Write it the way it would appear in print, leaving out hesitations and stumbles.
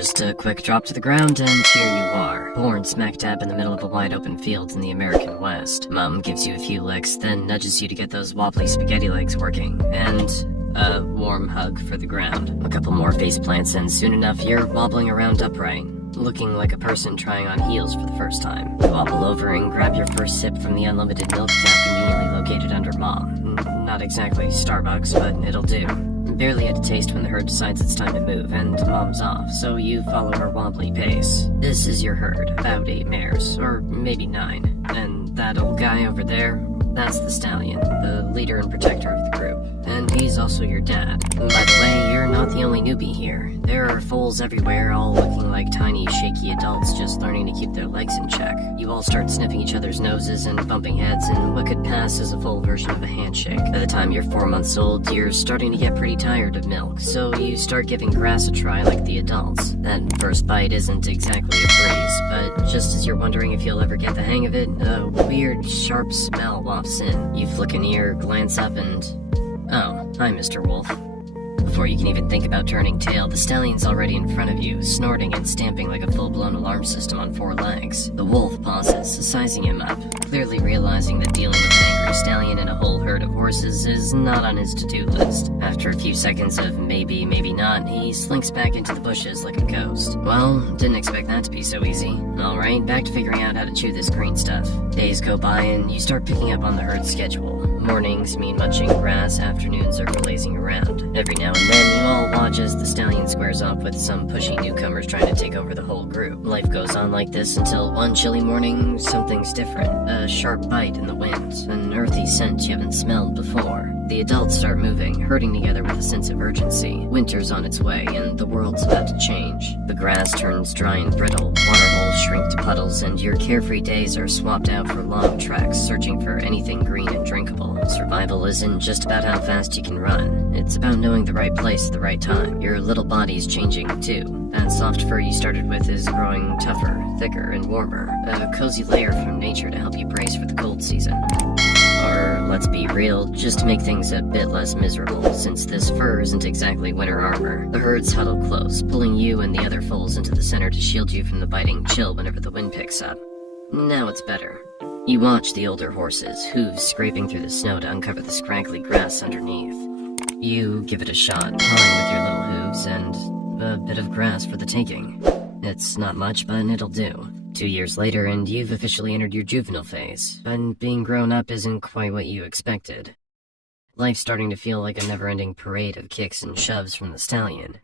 Just a quick drop to the ground, and here you are, born smack dab in the middle of a wide open field in the American West. Mom gives you a few licks, then nudges you to get those wobbly spaghetti legs working, and a warm hug for the ground. A couple more face plants, and soon enough you're wobbling around upright, looking like a person trying on heels for the first time. You wobble over and grab your first sip from the unlimited milk tap conveniently located under Mom. Not exactly Starbucks, but it'll do. Barely had a taste when the herd decides it's time to move, and Mom's off, so you follow her wobbly pace. This is your herd, about 8 mares, or maybe 9. And that old guy over there, that's the stallion, the leader and protector of the group. And he's also your dad. And by the way, you're not the only newbie here. There are foals everywhere, all looking like tiny, shaky adults just learning to keep their legs in check. You all start sniffing each other's noses and bumping heads in what could pass as a full version of a handshake. By the time you're 4 months old, you're starting to get pretty tired of milk, so you start giving grass a try like the adults. That first bite isn't exactly a breeze, but just as you're wondering if you'll ever get the hang of it, a weird, sharp smell wafts in. You flick an ear, glance up, and... oh, hi, Mr. Wolf. Before you can even think about turning tail, the stallion's already in front of you, snorting and stamping like a full-blown alarm system on 4 legs. The wolf pauses, sizing him up, clearly realizing that dealing with an angry stallion and a whole herd of horses is not on his to-do list. After a few seconds of maybe, maybe not, he slinks back into the bushes like a ghost. Well, didn't expect that to be so easy. Alright, back to figuring out how to chew this green stuff. Days go by and you start picking up on the herd's schedule. Mornings mean munching grass, afternoons are for lazing around. Every now and then, you all watch as the stallion squares off with some pushy newcomers trying to take over the whole group. Life goes on like this until one chilly morning, something's different. A sharp bite in the wind, an earthy scent you haven't smelled before. The adults start moving, herding together with a sense of urgency. Winter's on its way, and the world's about to change. The grass turns dry and brittle, waterholes shrink to puddles, and your carefree days are swapped out for long treks, searching for anything green and drinkable. Survival isn't just about how fast you can run. It's about knowing the right place at the right time. Your little body's changing, too. That soft fur you started with is growing tougher, thicker, and warmer. A cozy layer from nature to help you brace for the cold season. Or, let's be real, just to make things a bit less miserable, since this fur isn't exactly winter armor. The herds huddle close, pulling you and the other foals into the center to shield you from the biting chill whenever the wind picks up. Now it's better. You watch the older horses, hooves scraping through the snow to uncover the scraggly grass underneath. You give it a shot, pawing with your little hooves, and a bit of grass for the taking. It's not much, but it'll do. 2 years later, and you've officially entered your juvenile phase, but being grown up isn't quite what you expected. Life's starting to feel like a never-ending parade of kicks and shoves from the stallion.